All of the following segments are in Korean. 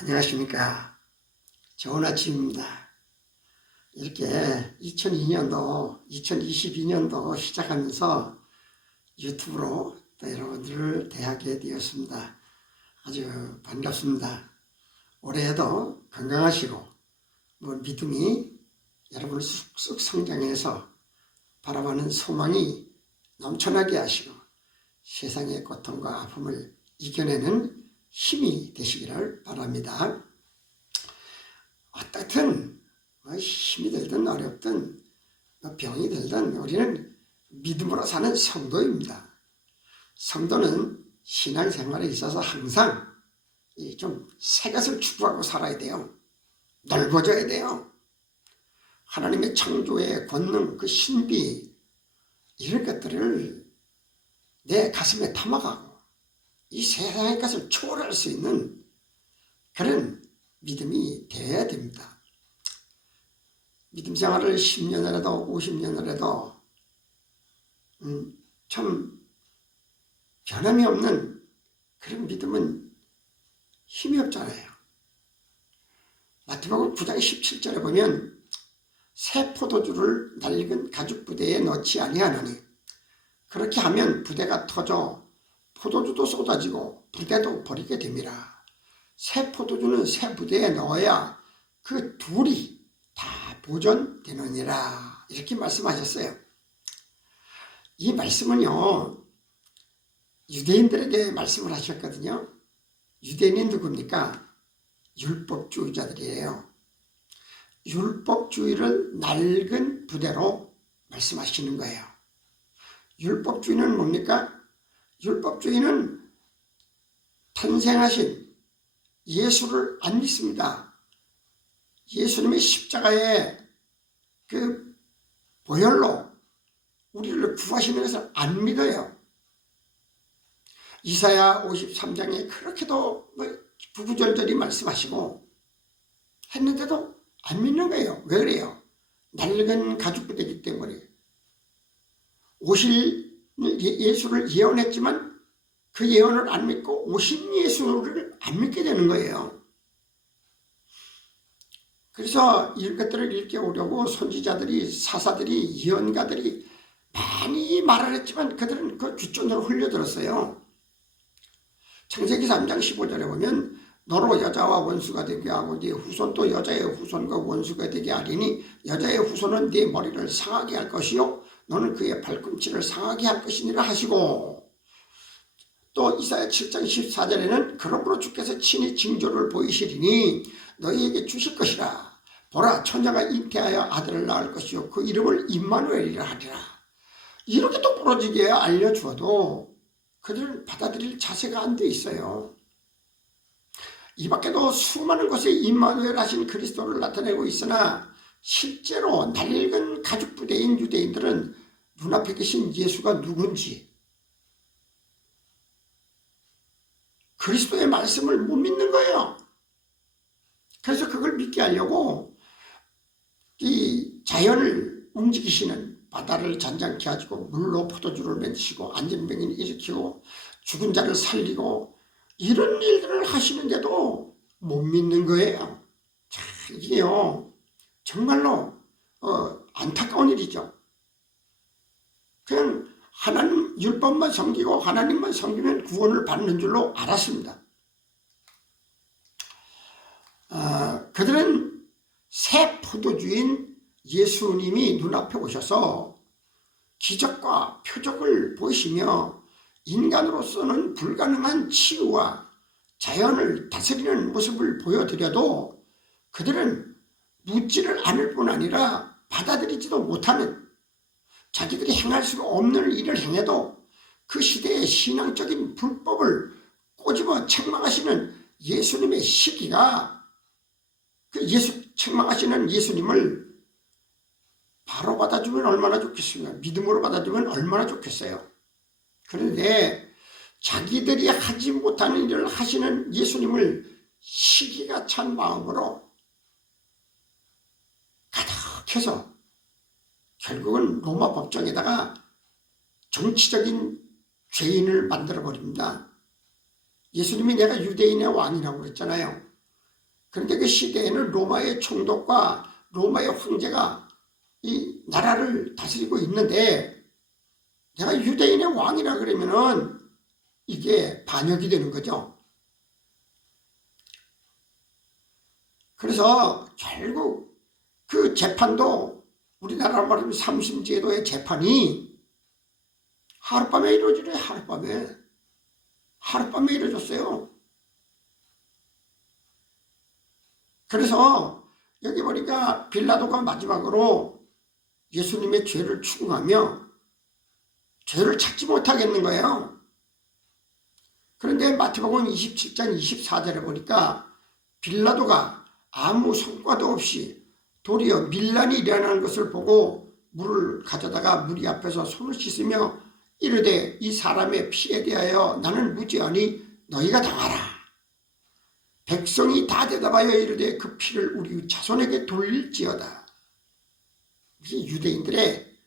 안녕하십니까. 좋은 아침입니다. 이렇게 2002년도, 2022년도 시작하면서 유튜브로 또 여러분들을 대하게 되었습니다. 아주 반갑습니다. 올해에도 건강하시고 믿음이 여러분을 쑥쑥 성장해서 바라보는 소망이 넘쳐나게 하시고 세상의 고통과 아픔을 이겨내는 힘이 되시기를 바랍니다. 어떻든 힘이 들든 어렵든 병이 들든 우리는 믿음으로 사는 성도입니다. 성도는 신앙생활에 있어서 항상 좀 새 것을 추구하고 살아야 돼요. 넓어져야 돼요. 하나님의 창조의 권능, 그 신비, 이런 것들을 내 가슴에 담아가고 이 세상의 것을 초월할 수 있는 그런 믿음이 되어야 됩니다. 믿음 생활을 10년을 해도 50년을 해도 참 변함이 없는 그런 믿음은 힘이 없잖아요. 마태복음 9장 17절에 보면 새 포도주를 낡은 가죽 부대에 넣지 아니하나니 그렇게 하면 부대가 터져 포도주도 쏟아지고 부대도 버리게 됨이라. 새 포도주는 새 부대에 넣어야 그 둘이 다 보존되느니라. 이렇게 말씀하셨어요. 이 말씀은요, 유대인들에게 말씀을 하셨거든요. 유대인이 누굽니까? 율법주의자들이에요. 율법주의를 낡은 부대로 말씀하시는 거예요. 율법주의는 뭡니까? 율법주의는 탄생하신 예수를 안 믿습니다. 예수님의 십자가의 그 보혈로 우리를 구하시는 것을 안 믿어요. 이사야 53장에 그렇게도 구구절절히 말씀하시고 했는데도 안 믿는 거예요. 왜 그래요? 낡은 가죽부대이기 때문에. 오실 예수를 예언했지만 그 예언을 안 믿고 오신 예수를 안 믿게 되는 거예요. 그래서 이런 것들을 일깨우려고 선지자들이, 사사들이, 예언가들이 많이 말을 했지만 그들은 그 귓전으로 흘려들었어요. 창세기 3장 15절에 보면 너로 여자와 원수가 되게 하고 네 후손도 여자의 후손과 원수가 되게 하리니 여자의 후손은 네 머리를 상하게 할 것이요 너는 그의 발꿈치를 상하게 할 것이니라 하시고, 또 이사야 7장 14절에는 그러므로 주께서 친히 징조를 보이시리니 너희에게 주실 것이라. 보라, 처녀가 잉태하여 아들을 낳을 것이요 그 이름을 임마누엘이라 하리라. 이렇게 똑부러지게 알려주어도 그들은 받아들일 자세가 안 돼 있어요. 이 밖에도 수많은 곳에 임마누엘 하신 그리스도를 나타내고 있으나 실제로 낡은 가죽부대인 유대인들은 눈앞에 계신 예수가 누군지, 그리스도의 말씀을 못 믿는 거예요. 그래서 그걸 믿게 하려고 이 자연을 움직이시는, 바다를 잔잔케 하시고 물로 포도주를 맺으시고 안진병을 일으키고 죽은 자를 살리고 이런 일들을 하시는데도 못 믿는 거예요. 자, 이게요 정말로 안타까운 일이죠. 그냥 하나님 율법만 섬기고 하나님만 섬기면 구원을 받는 줄로 알았습니다. 그들은 새 포도주인 예수님이 눈앞에 오셔서 기적과 표적을 보이시며 인간으로서는 불가능한 치유와 자연을 다스리는 모습을 보여드려도 그들은 묻지를 않을 뿐 아니라 받아들이지도 못하는, 자기들이 행할 수 없는 일을 행해도 그 시대의 신앙적인 불법을 꼬집어 책망하시는 예수님의 시기가, 그 책망하시는 예수님을 바로 받아주면 얼마나 좋겠습니까? 믿음으로 받아주면 얼마나 좋겠어요. 그런데 자기들이 하지 못하는 일을 하시는 예수님을 시기가 찬 마음으로 가득해서 결국은 로마 법정에다가 정치적인 죄인을 만들어버립니다. 예수님이 내가 유대인의 왕이라고 그랬잖아요. 그런데 그 시대에는 로마의 총독과 로마의 황제가 이 나라를 다스리고 있는데 내가 유대인의 왕이라 그러면은 이게 반역이 되는 거죠. 그래서 결국 그 재판도 우리나라로 말하면 삼심제도의 재판이 하룻밤에 이루어지네. 하룻밤에 이루어졌어요. 그래서 여기 보니까 빌라도가 마지막으로 예수님의 죄를 추궁하며 죄를 찾지 못하겠는 거예요. 그런데 마태복음 27장 24절에 보니까 빌라도가 아무 성과도 없이 도리어 밀란이 일어나는 것을 보고 물을 가져다가 무리 앞에서 손을 씻으며 이르되 이 사람의 피에 대하여 나는 무죄하니 너희가 당하라. 백성이 다 대답하여 이르되 그 피를 우리 자손에게 돌릴지어다. 이 유대인들의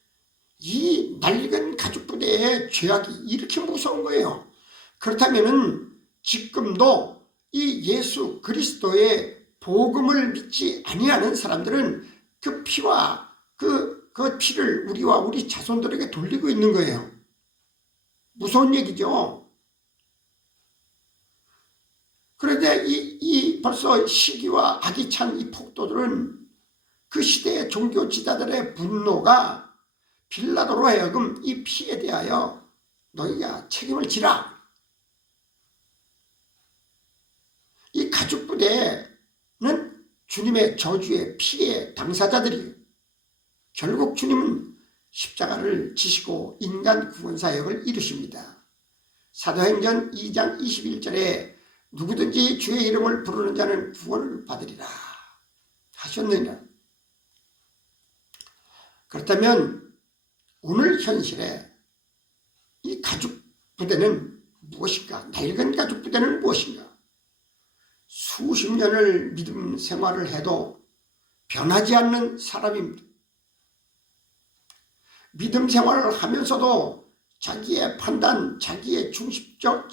이 낡은 가죽부대의 죄악이 이렇게 무서운 거예요. 그렇다면은 지금도 이 예수 그리스도의 복음을 믿지 아니하는 사람들은 그 피와 그 피를 우리와 우리 자손들에게 돌리고 있는 거예요. 무서운 얘기죠. 그런데 이 벌써 시기와 악이 찬 이 폭도들은 그 시대의 종교 지도자들의 분노가 빌라도로 하여금 이 피에 대하여 너희가 책임을 지라. 이 가죽부대는 주님의 저주의 피의 당사자들이에요. 결국 주님은 십자가를 지시고 인간 구원 사역을 이루십니다. 사도행전 2장 21절에 누구든지 주의 이름을 부르는 자는 구원을 받으리라 하셨느냐. 그렇다면 오늘 현실에 이 가죽부대는 무엇인가? 낡은 가죽부대는 무엇인가? 수십 년을 믿음 생활을 해도 변하지 않는 사람입니다. 믿음 생활을 하면서도 자기의 판단, 자기의 중심적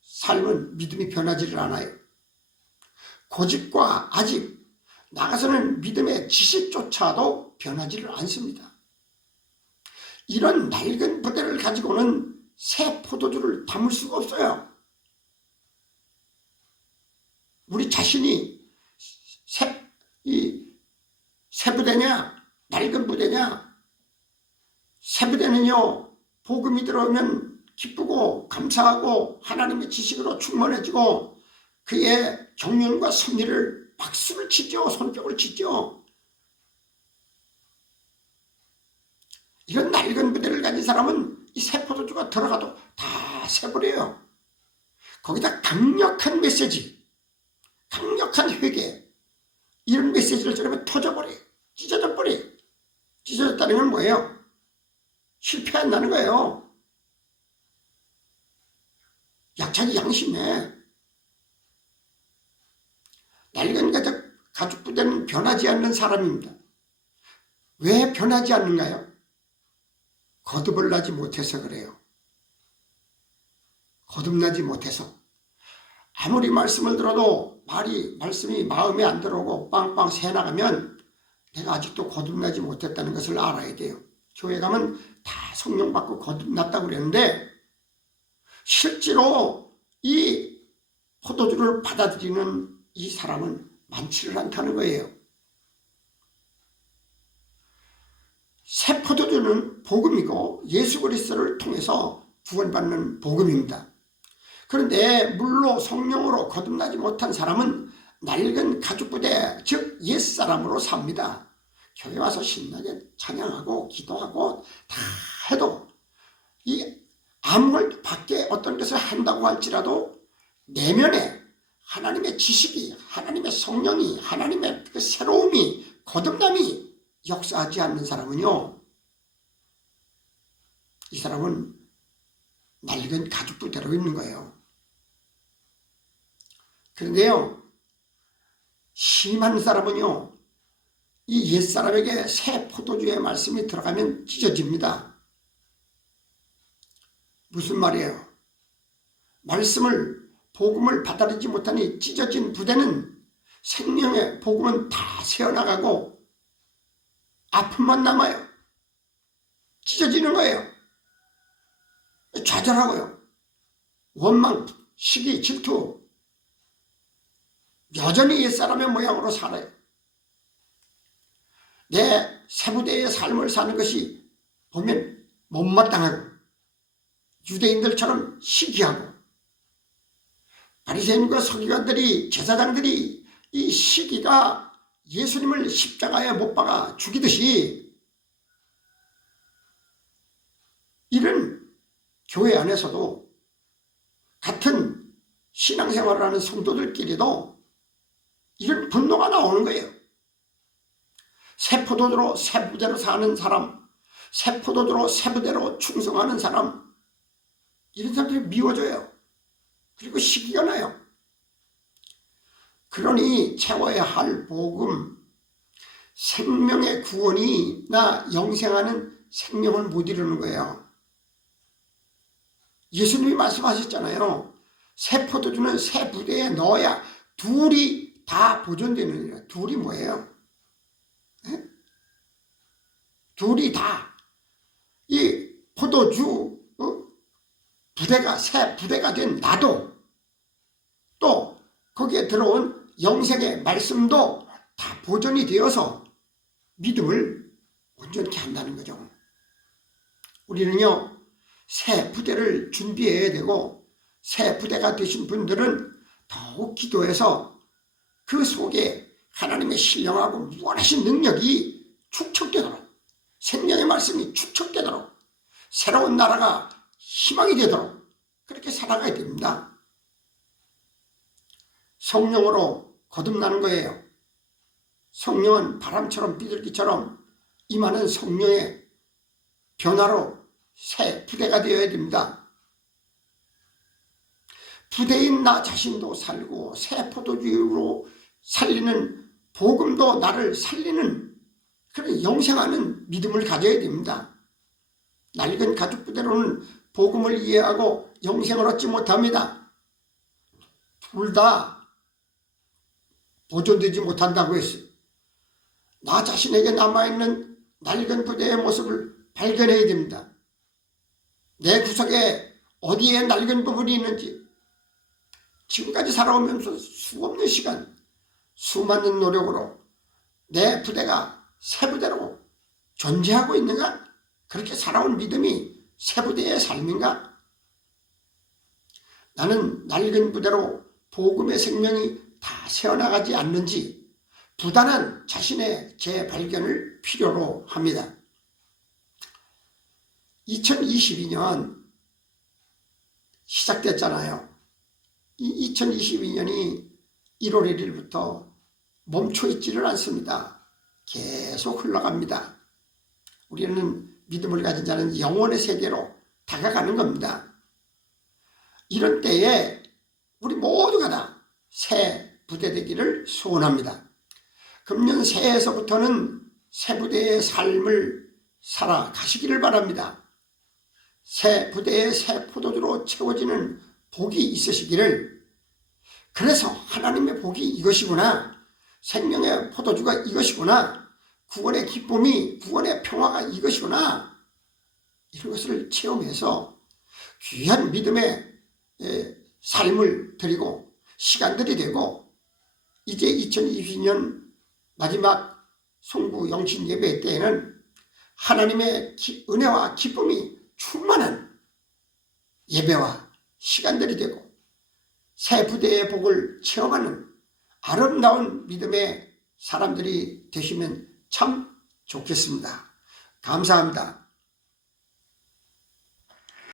삶은 믿음이 변하지를 않아요. 고집과 아집, 나가서는 믿음의 지식조차도 변하지를 않습니다. 이런 낡은 부대를 가지고는 새 포도주를 담을 수가 없어요. 우리 자신이 새 부대냐 낡은 부대냐. 새 부대는요 복음이 들어오면 기쁘고 감사하고 하나님의 지식으로 충만해지고 그의 경륜과 섭리를 박수를 치죠. 손뼉을 치죠. 이런 낡은 부대를 가진 사람은 이 새 포도주가 들어가도 다 새버려요. 거기다 강력한 메시지, 강력한 회개, 이런 메시지를 전하면 터져버려. 찢어져 버려. 찢어졌다는 건 뭐예요? 실패한다는 거예요. 약자기 양심에. 낡은 가죽부대는 변하지 않는 사람입니다. 왜 변하지 않는가요? 거듭을 나지 못해서 그래요. 거듭나지 못해서. 아무리 말씀을 들어도 말씀이 마음에 안 들어오고 빵빵 새나가면 내가 아직도 거듭나지 못했다는 것을 알아야 돼요. 교회 가면 다 성령 받고 거듭났다고 그랬는데 실제로 이 포도주를 받아들이는 이 사람은 많지를 않다는 거예요. 새 포도주는 복음이고 예수 그리스도를 통해서 구원받는 복음입니다. 그런데 물로 성령으로 거듭나지 못한 사람은 낡은 가죽부대, 즉 옛사람으로 삽니다. 교회 와서 신나게 찬양하고 기도하고 다 해도 이 아무걸 밖에 어떤 것을 한다고 할지라도 내면에 하나님의 지식이, 하나님의 성령이, 하나님의 그 새로움이, 거듭남이 역사하지 않는 사람은요, 이 사람은 낡은 가죽부대로 있는 거예요. 그런데요, 심한 사람은요, 이 옛사람에게 새 포도주의 말씀이 들어가면 찢어집니다. 무슨 말이에요? 말씀을 복음을 받아들이지 못하니 찢어진 부대는 생명의 복음은 다 새어나가고 아픔만 남아요. 찢어지는 거예요. 좌절하고요. 원망, 시기, 질투. 여전히 옛사람의 모양으로 살아요. 내 세부대의 삶을 사는 것이 보면 못마땅하고 유대인들처럼 시기하고 바리새인과 서기관들이 제사장들이 이 시기가 예수님을 십자가에 못 박아 죽이듯이 이런 교회 안에서도 같은 신앙생활을 하는 성도들끼리도 이런 분노가 나오는 거예요. 새 포도주로 새 부대로 사는 사람, 새 포도주로 새 부대로 충성하는 사람, 이런 사람들이 미워져요. 그리고 시기가 나요. 그러니 채워야 할 복음, 생명의 구원이나 영생하는 생명을 못 이루는 거예요. 예수님이 말씀하셨잖아요. 새 포도주는 새 부대에 넣어야 둘이 다 보존되느니라. 둘이 뭐예요? 네? 둘이 다 이 포도주 부대가 새 부대가 된 나도 또 거기에 들어온 영생의 말씀도 다 보존이 되어서 믿음을 온전케 한다는 거죠. 우리는요 새 부대를 준비해야 되고 새 부대가 되신 분들은 더욱 기도해서 그 속에 하나님의 신령하고 무한하신 능력이 축적되도록 생명의 말씀이 축적되도록 새로운 나라가 희망이 되도록 그렇게 살아가야 됩니다. 성령으로 거듭나는 거예요. 성령은 바람처럼 비둘기처럼 임하는 성령의 변화로 새 부대가 되어야 됩니다. 부대인 나 자신도 살고 새 포도주로 살리는 복음도 나를 살리는 그런 영생하는 믿음을 가져야 됩니다. 낡은 가죽 부대로는 복음을 이해하고 영생을 얻지 못합니다. 둘 다 보존되지 못한다고 했어요. 나 자신에게 남아있는 낡은 부대의 모습을 발견해야 됩니다. 내 구석에 어디에 낡은 부분이 있는지 지금까지 살아오면서 수없는 시간 수많은 노력으로 내 부대가 새 부대로 존재하고 있는가? 그렇게 살아온 믿음이 새 부대의 삶인가? 나는 낡은 부대로 복음의 생명이 다 새어나가지 않는지 부단한 자신의 재발견을 필요로 합니다. 2022년 시작됐잖아요. 이 2022년이 1월 1일부터 멈춰 있지를 않습니다. 계속 흘러갑니다. 우리는 믿음을 가진 자는 영혼의 세계로 다가가는 겁니다. 이런 때에 우리 모두가 다 새 부대 되기를 소원합니다. 금년 새해에서부터는 새 부대의 삶을 살아가시기를 바랍니다. 새 부대의 새 포도주로 채워지는 복이 있으시기를, 그래서 하나님의 복이 이것이구나, 생명의 포도주가 이것이구나, 구원의 기쁨이, 구원의 평화가 이것이구나, 이런 것을 체험해서 귀한 믿음의 삶을 드리고 시간들이 되고, 이제 2022년 마지막 송구 영신 예배 때에는 하나님의 은혜와 기쁨이 충만한 예배와 시간들이 되고 새 부대의 복을 체험하는 아름다운 믿음의 사람들이 되시면 참 좋겠습니다. 감사합니다.